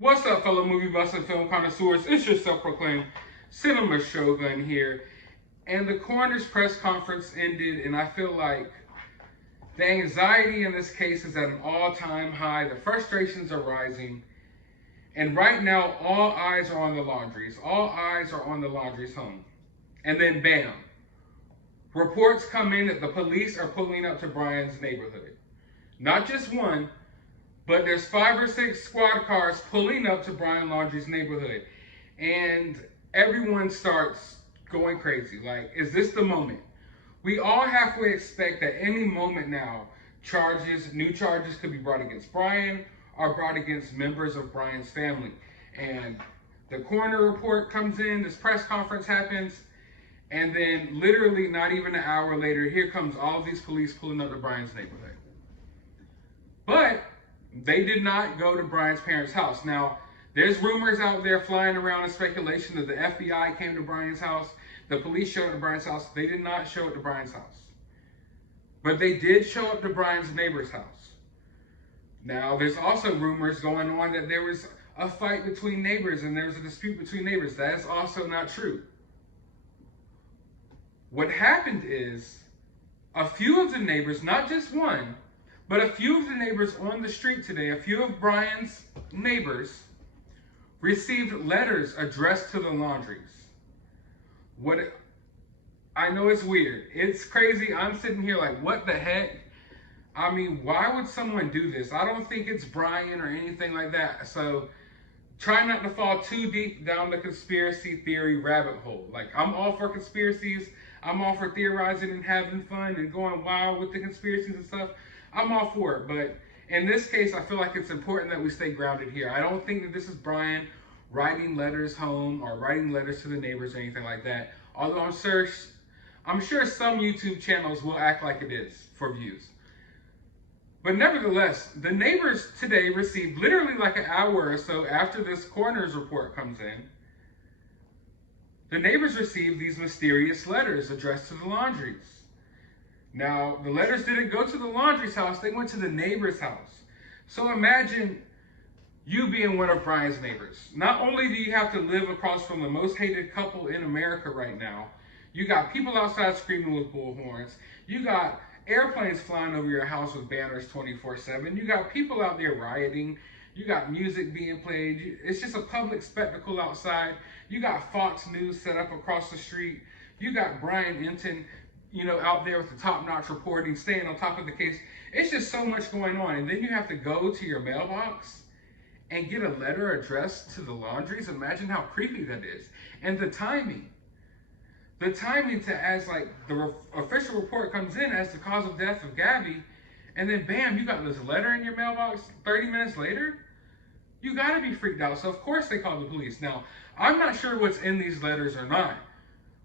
What's up, fellow movie buffs and film connoisseurs? It's your self-proclaimed cinema shogun here. And the coroner's press conference ended, and I feel like the anxiety in this case is at an all-time high. The frustrations are rising. And right now, all eyes are on the Laundries. All eyes are on the Laundries' home. And then, bam, reports come in that the police are pulling up to Brian's neighborhood. Not just one, but there's 5 or 6 squad cars pulling up to Brian Laundries' neighborhood. And everyone starts going crazy. Like, is this the moment? We all halfway expect that any moment now, new charges could be brought against Brian or brought against members of Brian's family. And the coroner report comes in, this press conference happens, and then literally not even an hour later, here comes all of these police pulling up to Brian's neighborhood. But they did not go to Brian's parents' house. Now, there's rumors out there flying around and speculation that the FBI came to Brian's house. The police showed up to Brian's house. They did not show up to Brian's house. But they did show up to Brian's neighbor's house. Now, there's also rumors going on that there was a fight between neighbors and there was a dispute between neighbors. That is also not true. What happened is a few of the neighbors, not just one, but a few of the neighbors on the street today, a few of Brian's neighbors, received letters addressed to the Laundries. I know it's weird. It's crazy. I'm sitting here like, what the heck? I mean, why would someone do this? I don't think it's Brian or anything like that. So try not to fall too deep down the conspiracy theory rabbit hole. Like, I'm all for conspiracies. I'm all for theorizing and having fun and going wild with the conspiracies and stuff. I'm all for it, but in this case, I feel like it's important that we stay grounded here. I don't think that this is Brian writing letters home or writing letters to the neighbors or anything like that. Although I'm sure some YouTube channels will act like it is for views. But nevertheless, the neighbors today received literally like an hour or so after this coroner's report comes in, the neighbors received these mysterious letters addressed to the Laundries. Now, the letters didn't go to the Laundries' house, they went to the neighbor's house. So imagine you being one of Brian's neighbors. Not only do you have to live across from the most hated couple in America right now, you got people outside screaming with bullhorns, you got airplanes flying over your house with banners 24/7, you got people out there rioting, you got music being played, it's just a public spectacle outside, you got Fox News set up across the street, you got Brian Enton, out there with the top-notch reporting, staying on top of the case. It's just so much going on. And then you have to go to your mailbox and get a letter addressed to the Laundries. Imagine how creepy that is. And the timing as like the official report comes in as the cause of death of Gabby, and then bam, you got this letter in your mailbox 30 minutes later. You gotta be freaked out. So of course they called the police. Now, I'm not sure what's in these letters or not,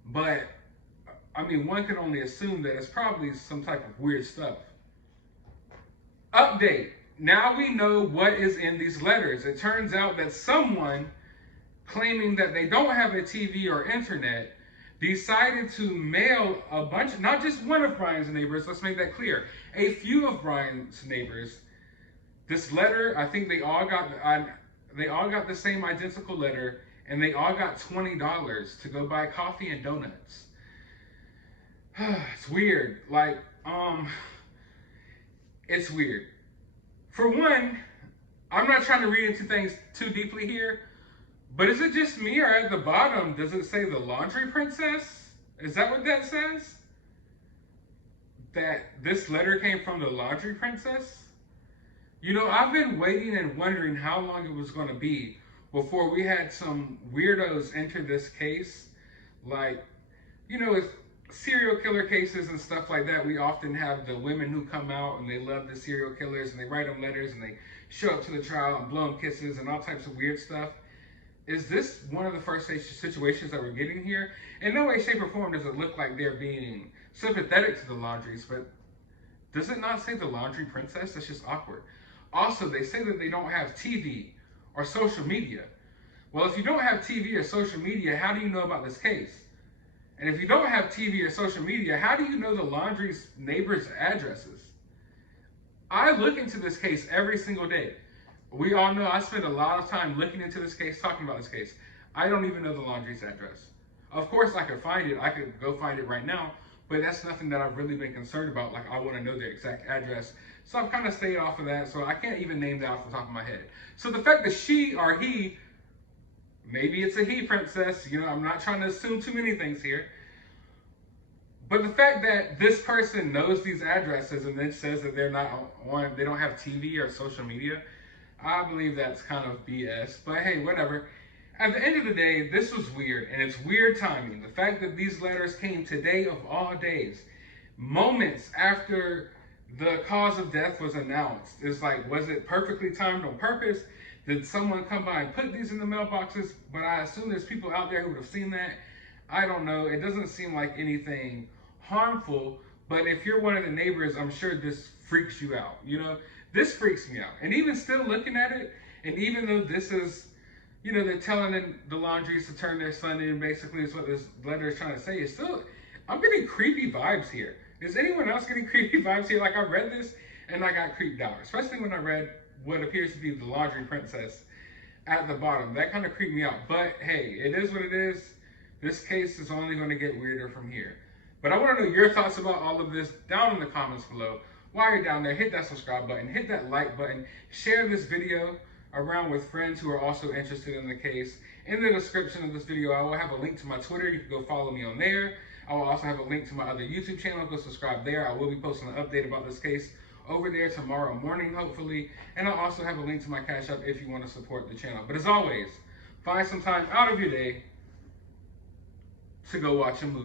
but I mean, one can only assume that it's probably some type of weird stuff. Update. Now we know what is in these letters. It turns out that someone claiming that they don't have a TV or internet decided to mail a bunch, not just one of Brian's neighbors, let's make that clear, a few of Brian's neighbors, this letter. I think they all got the same identical letter, and they all got $20 to go buy coffee and donuts. It's weird. Like, it's weird. For one, I'm not trying to read into things too deeply here, but is it just me, or at the bottom, does it say the Laundrie Princess? Is that what that says? That this letter came from the Laundrie Princess? I've been waiting and wondering how long it was going to be before we had some weirdos enter this case. Like, with serial killer cases and stuff like that, we often have the women who come out and they love the serial killers and they write them letters and they show up to the trial and blow them kisses and all types of weird stuff. Is this one of the first situations that we're getting here? In no way, shape, or form does it look like they're being sympathetic to the Laundries, but does it not say the Laundrie Princess? That's just awkward. Also, they say that they don't have TV or social media. Well, if you don't have TV or social media, how do you know about this case? And if you don't have TV or social media, how do you know the Laundries' neighbors' addresses? I look into this case every single day. We all know I spent a lot of time looking into this case, talking about this case. I don't even know the Laundrie's address. Of course, I could find it. I could go find it right now, but that's nothing that I've really been concerned about. Like, I want to know the exact address. So I've kind of stayed off of that. So I can't even name that off the top of my head. So the fact that she or he, maybe it's a he, princess, you know, I'm not trying to assume too many things here. But the fact that this person knows these addresses and then says that they're not on, they don't have TV or social media, I believe that's kind of BS. But hey, whatever. At the end of the day, this was weird, and it's weird timing. The fact that these letters came today of all days, moments after the cause of death was announced. It's like, was it perfectly timed on purpose? Did someone come by and put these in the mailboxes? But I assume there's people out there who would have seen that. I don't know. It doesn't seem like anything harmful, but if you're one of the neighbors, I'm sure this freaks you out. You know, this freaks me out. And even still looking at it, and even though this is, you know, they're telling the Laundries to turn their son in, basically is what this letter is trying to say, it's still, I'm getting creepy vibes here. Is anyone else getting creepy vibes here? Like, I read this and I got creeped out, especially when I read what appears to be the Laundrie princess at the bottom. That kind of creeped me out. But hey, it is what it is. This case is only going to get weirder from here. But I want to know your thoughts about all of this down in the comments below. While you're down there, hit that subscribe button, hit that like button, share this video around with friends who are also interested in the case. In the description of this video, I will have a link to my Twitter. You can go follow me on there. I will also have a link to my other YouTube channel. Go subscribe there. I will be posting an update about this case over there tomorrow morning, hopefully. And I'll also have a link to my Cash App if you want to support the channel. But as always, find some time out of your day to go watch a movie.